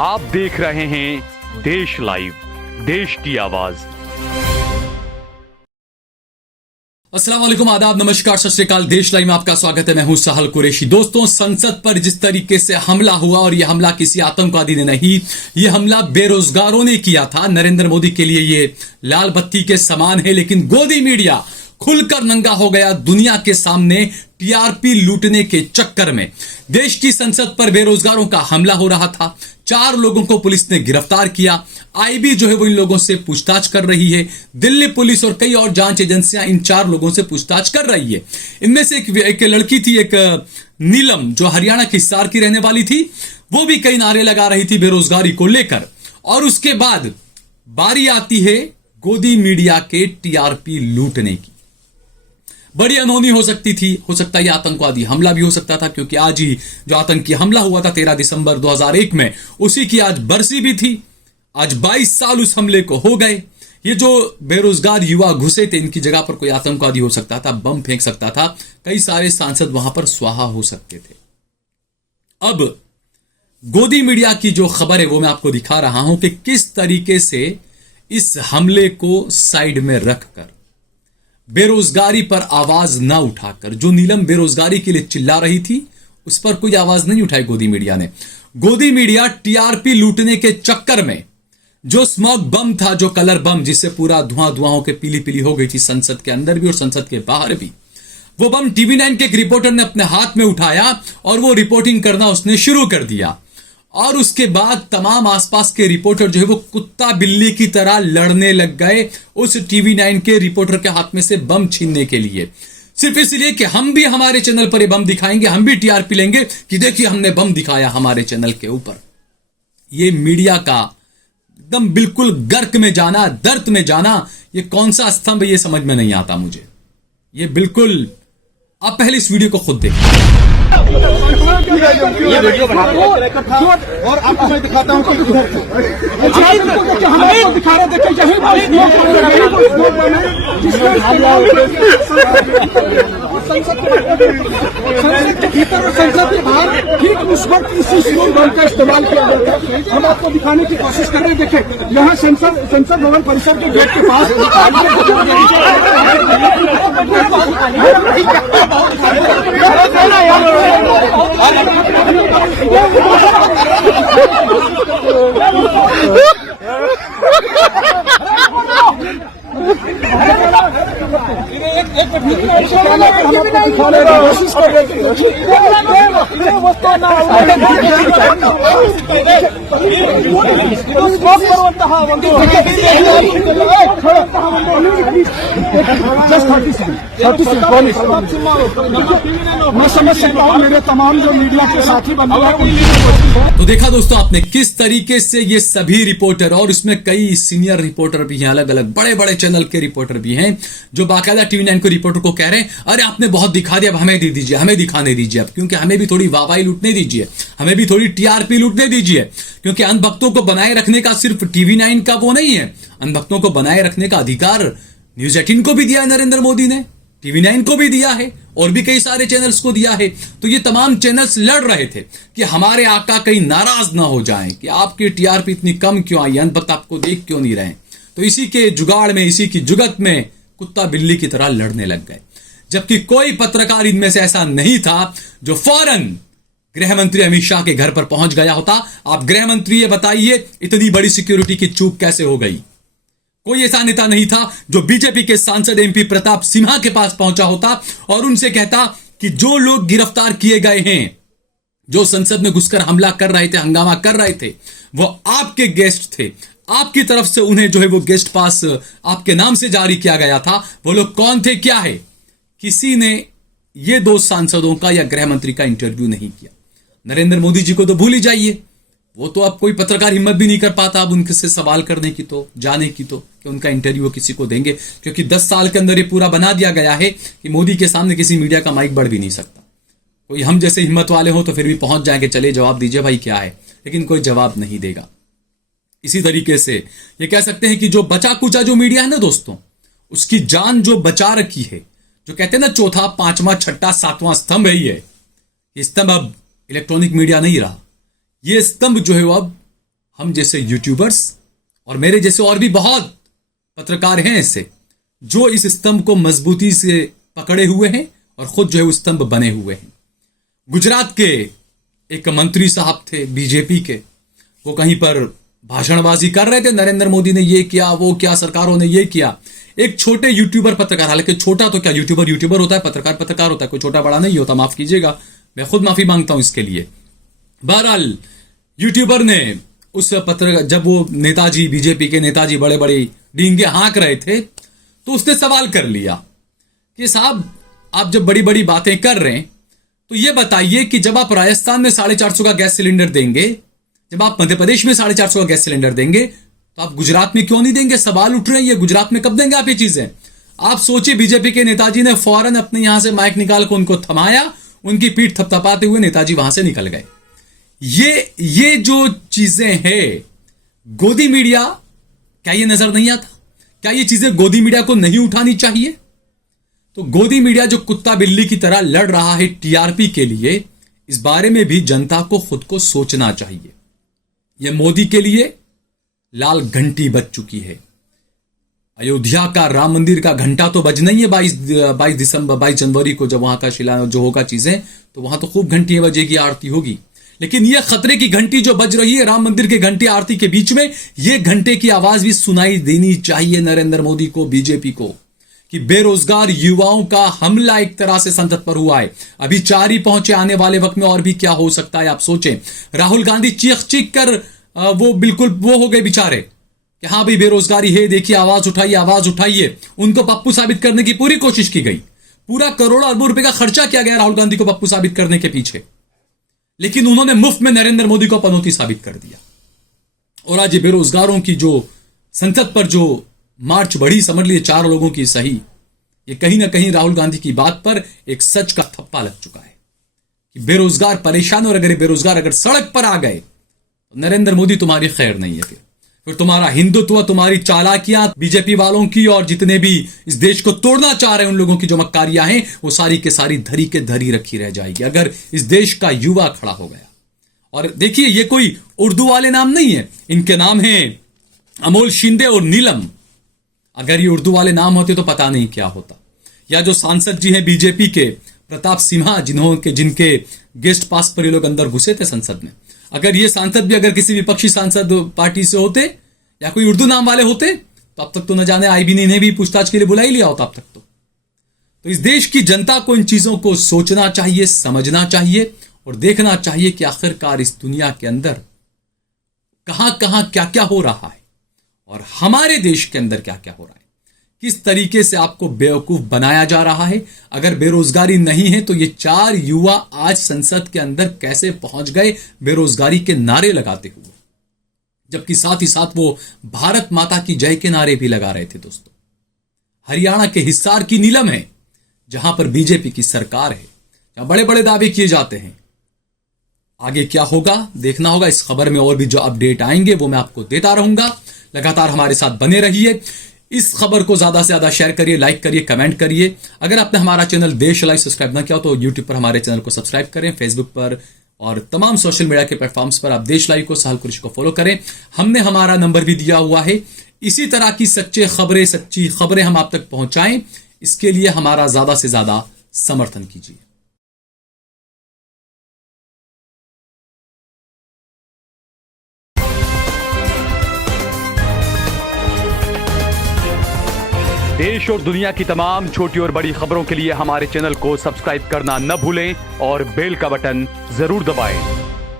आप देख रहे हैं देश लाइव, देश की आवाज। अस्सलाम वालेकुम, आदाब, नमस्कार, सत श्री अकाल। देश लाइव में आपका स्वागत है। मैं हूं सहल कुरैशी। दोस्तों, संसद पर जिस तरीके से हमला हुआ, और यह हमला किसी आतंकवादी ने नहीं, यह हमला बेरोजगारों ने किया था। नरेंद्र मोदी के लिए ये लाल बत्ती के समान है, लेकिन गोदी मीडिया खुलकर नंगा हो गया दुनिया के सामने टीआरपी लूटने के चक्कर में। देश की संसद पर बेरोजगारों का हमला हो रहा था। 4 लोगों को पुलिस ने गिरफ्तार किया। आईबी जो है वो इन लोगों से पूछताछ कर रही है। दिल्ली पुलिस और कई और जांच एजेंसियां इन 4 लोगों से पूछताछ कर रही है। इनमें से एक लड़की थी, एक नीलम, जो हरियाणा की हिसार की रहने वाली थी। वो भी कई नारे लगा रही थी बेरोजगारी को लेकर। और उसके बाद बारी आती है गोदी मीडिया के टीआरपी लूटने की। बड़ी अनहोनी हो सकती थी, हो सकता है ये आतंकवादी हमला भी हो सकता था, क्योंकि आज ही जो आतंकी हमला हुआ था 13 दिसंबर 2001 में, उसी की आज बरसी भी थी। आज 22 साल उस हमले को हो गए। ये जो बेरोजगार युवा घुसे थे, इनकी जगह पर कोई आतंकवादी हो सकता था, बम फेंक सकता था, कई सारे सांसद वहां पर स्वाहा हो सकते थे। अब गोदी मीडिया की जो खबर है वो मैं आपको दिखा रहा हूं कि किस तरीके से इस हमले को साइड में रखकर, बेरोजगारी पर आवाज ना उठाकर, जो नीलम बेरोजगारी के लिए चिल्ला रही थी उस पर कोई आवाज नहीं उठाई गोदी मीडिया ने। गोदी मीडिया टीआरपी लूटने के चक्कर में जो स्मोक बम था, जो कलर बम, जिससे पूरा धुआं होकर पीली पीली हो गई थी संसद के अंदर भी और संसद के बाहर भी, वो बम टीवी9 के एक रिपोर्टर ने अपने हाथ में उठाया और वो रिपोर्टिंग करना उसने शुरू कर दिया। और उसके बाद तमाम आसपास के रिपोर्टर जो है वो कुत्ता बिल्ली की तरह लड़ने लग गए उस टीवी9 के रिपोर्टर के हाथ में से बम छीनने के लिए, सिर्फ इसलिए कि हम भी हमारे चैनल पर ये बम दिखाएंगे, हम भी टीआरपी लेंगे कि देखिए हमने बम दिखाया हमारे चैनल के ऊपर। ये मीडिया का एकदम बिल्कुल गर्क में जाना, दर्द में जाना, ये कौन सा स्तंभ है ये समझ में नहीं आता मुझे। ये बिल्कुल, आप पहले इस वीडियो को खुद देखिए। ये वीडियो बना और आपको मैं दिखाता हूँ कि हमें दिखा रहे देखिए संसद के भीतर और संसद के बाहर ठीक उस वक्त इसी स्लोग बम का इस्तेमाल किया जाता है। हम आपको दिखाने की कोशिश कर रहे हैं। देखें, यहाँ संसद भवन परिसर के गेट के पास कोशिश कर रहे मैं समझ सकता हूँ मेरे तमाम जो मीडिया के साथी बन रहे। तो देखा दोस्तों आपने किस तरीके से ये सभी रिपोर्टर, और इसमें कई सीनियर रिपोर्टर भी हैं, अलग अलग बड़े बड़े चैनल के रिपोर्टर भी हैं, जो बाकायदा टीवी9 को रिपोर्टर को कह रहे हैं अरे आपने बहुत दिखा दिया, अब हमें दे दीजिए, हमें दिखाने दीजिए अब, क्योंकि हमें भी थोड़ी वाहवाही लूटने दीजिए, हमें भी थोड़ी टीआरपी लूटने दीजिए। क्योंकि अंधभक्तों को बनाए रखने का सिर्फ टीवी9 का वो नहीं है, अंधभक्तों को बनाए रखने का अधिकार न्यूज 18 को भी दिया है नरेंद्र मोदी ने, टीवी9 को भी दिया है, और भी कई सारे चैनल्स को दिया है। तो ये तमाम चैनल्स लड़ रहे थे कि हमारे आका कहीं नाराज ना हो जाएं कि आपकी टीआरपी इतनी कम क्यों आई, अंधभक्त आपको देख क्यों नहीं रहे। तो इसी के जुगाड़ में, इसी की जुगत में कुत्ता बिल्ली की तरह लड़ने लग गए। जबकि कोई पत्रकार इनमें से ऐसा नहीं था जो फौरन गृह मंत्री अमित शाह के घर पर पहुंच गया होता। आप गृह मंत्री ये बताइए, इतनी बड़ी सिक्योरिटी की चूक कैसे हो गई? कोई ऐसा नेता नहीं था जो बीजेपी के सांसद एमपी प्रताप सिन्हा के पास पहुंचा होता और उनसे कहता कि जो लोग गिरफ्तार किए गए हैं, जो संसद में घुसकर हमला कर रहे थे, हंगामा कर रहे थे, वो आपके गेस्ट थे, आपकी तरफ से उन्हें जो है वो गेस्ट पास आपके नाम से जारी किया गया था। वो लोग कौन थे, क्या है? किसी ने ये 2 सांसदों का या गृह मंत्री का इंटरव्यू नहीं किया। नरेंद्र मोदी जी को तो भूल ही जाइए, वो तो अब कोई पत्रकार हिम्मत भी नहीं कर पाता अब उनके से सवाल करने की, तो जाने की, तो कि उनका इंटरव्यू किसी को देंगे, क्योंकि 10 साल के अंदर ये पूरा बना दिया गया है कि मोदी के सामने किसी मीडिया का माइक बढ़ भी नहीं सकता। कोई हम जैसे हिम्मत वाले हो तो फिर भी पहुंच जाएंगे, चले जवाब दीजिए भाई क्या है, लेकिन कोई जवाब नहीं देगा। इसी तरीके से ये कह सकते हैं कि जो बचा कुचा जो मीडिया है ना दोस्तों, उसकी जान जो बचा रखी है, जो कहते हैं ना चौथा, पांचवा, छठा, सातवां स्तंभ है ये स्तंभ अब इलेक्ट्रॉनिक मीडिया नहीं रहा। ये स्तंभ जो है वो अब हम जैसे यूट्यूबर्स और मेरे जैसे और भी बहुत पत्रकार हैं ऐसे, जो इस स्तंभ को मजबूती से पकड़े हुए हैं और खुद जो है वो स्तंभ बने हुए हैं। गुजरात के एक मंत्री साहब थे बीजेपी के, वो कहीं पर भाषणबाजी कर रहे थे, नरेंद्र मोदी ने ये किया, वो क्या, सरकारों ने ये किया। एक छोटे यूट्यूबर पत्रकार, हालांकि छोटा तो क्या, यूट्यूबर होता है, पत्रकार होता है, कोई छोटा बड़ा नहीं होता, माफ कीजिएगा, मैं खुद माफी मांगता हूं इसके लिए। बहरहाल यूट्यूबर ने उस जब वो नेताजी, बीजेपी के नेताजी बड़े बड़े डींगे हाँक रहे थे, तो उसने सवाल कर लिया कि साहब आप जब बड़ी बड़ी बातें कर रहे हैं तो ये बताइए कि जब आप राजस्थान में 450 का गैस सिलेंडर देंगे, जब आप मध्य प्रदेश में 450 का गैस सिलेंडर देंगे, तो आप गुजरात में क्यों नहीं देंगे? सवाल उठ रहे हैं, ये गुजरात में कब देंगे आप ये चीजें? आप सोचिए, बीजेपी के नेताजी ने फौरन अपने यहां से माइक निकाल कर उनको थमाया, उनकी पीठ थपथपाते हुए नेताजी वहां से निकल गए। ये जो चीजें हैं, गोदी मीडिया, क्या ये नजर नहीं आता? क्या ये चीजें गोदी मीडिया को नहीं उठानी चाहिए? तो गोदी मीडिया जो कुत्ता बिल्ली की तरह लड़ रहा है टीआरपी के लिए, इस बारे में भी जनता को खुद को सोचना चाहिए। यह मोदी के लिए लाल घंटी बज चुकी है। अयोध्या का राम मंदिर का घंटा तो बजना ही है 22 जनवरी को, जब वहां का शिलान्यास जो होगा चीजें, तो वहां तो खूब घंटियां बजेगी, आरती होगी। लेकिन यह खतरे की घंटी जो बज रही है राम मंदिर के घंटी आरती के बीच में, यह घंटे की आवाज भी सुनाई देनी चाहिए नरेंद्र मोदी को, बीजेपी को, कि बेरोजगार युवाओं का हमला एक तरह से संसद पर हुआ है। अभी 4 ही पहुंचे, आने वाले वक्त में और भी क्या हो सकता है आप सोचें। राहुल गांधी चीख कर वो बिल्कुल वो हो गए बेचारे कि हाँ भाई बेरोजगारी है, देखिए आवाज उठाइए। उनको पप्पू साबित करने की पूरी कोशिश की गई, पूरा करोड़ों अरबों रुपए का खर्चा किया गया राहुल गांधी को पप्पू साबित करने के पीछे, लेकिन उन्होंने मुफ्त में नरेंद्र मोदी को पनौती साबित कर दिया। और आज ये बेरोजगारों की जो संसद पर जो मार्च बढ़ी, समझ लिए 4 लोगों की सही, ये कहीं ना कहीं राहुल गांधी की बात पर एक सच का थप्पा लग चुका है कि बेरोजगार परेशान, और अगर बेरोजगार अगर सड़क पर आ गए तो नरेंद्र मोदी तुम्हारी खैर नहीं है। फिर तुम्हारा हिंदुत्व, तुम्हारी चालाकियां बीजेपी वालों की, और जितने भी इस देश को तोड़ना चाह रहे हैं उन लोगों की जो मक्कारियां हैं, वो सारी के सारी धरी के धरी रखी रह जाएगी अगर इस देश का युवा खड़ा हो गया। और देखिए, ये कोई उर्दू वाले नाम नहीं है, इनके नाम है अमोल शिंदे और नीलम। अगर ये उर्दू वाले नाम होते तो पता नहीं क्या होता। या जो सांसद जी हैं बीजेपी के, प्रताप सिन्हा, जिनके गेस्ट पास पर ये लोग अंदर घुसे थे संसद में, अगर ये सांसद भी अगर किसी विपक्षी सांसद पार्टी से होते या कोई उर्दू नाम वाले होते, तो अब तक तो न जाने आईबी ने इन्हें भी पूछताछ के लिए बुला ही लिया होता अब तक तो इस देश की जनता को इन चीजों को सोचना चाहिए, समझना चाहिए और देखना चाहिए कि आखिरकार इस दुनिया के अंदर कहां कहां क्या क्या हो रहा है और हमारे देश के अंदर क्या क्या हो रहा है, किस तरीके से आपको बेवकूफ बनाया जा रहा है। अगर बेरोजगारी नहीं है तो ये 4 युवा आज संसद के अंदर कैसे पहुंच गए बेरोजगारी के नारे लगाते हुए, जबकि साथ ही साथ वो भारत माता की जय के नारे भी लगा रहे थे। दोस्तों, हरियाणा के हिसार की नीलम है, जहां पर बीजेपी की सरकार है, जहां बड़े बड़े दावे किए जाते हैं। आगे क्या होगा देखना होगा। इस खबर में और भी जो अपडेट आएंगे वो मैं आपको देता रहूंगा। लगातार हमारे साथ बने रहिए। इस खबर को ज्यादा से ज्यादा शेयर करिए, लाइक करिए, कमेंट करिए। अगर आपने हमारा चैनल देश लाइव सब्सक्राइब ना किया तो यूट्यूब पर हमारे चैनल को सब्सक्राइब करें, फेसबुक पर और तमाम सोशल मीडिया के प्लेटफॉर्म्स पर आप देश लाइव को, साहल कुरैशी को फॉलो करें। हमने हमारा नंबर भी दिया हुआ है। इसी तरह की सच्ची खबरें हम आप तक पहुंचाएं, इसके लिए हमारा ज्यादा से ज्यादा समर्थन कीजिए। देश और दुनिया की तमाम छोटी और बड़ी खबरों के लिए हमारे चैनल को सब्सक्राइब करना न भूलें और बेल का बटन जरूर दबाएं।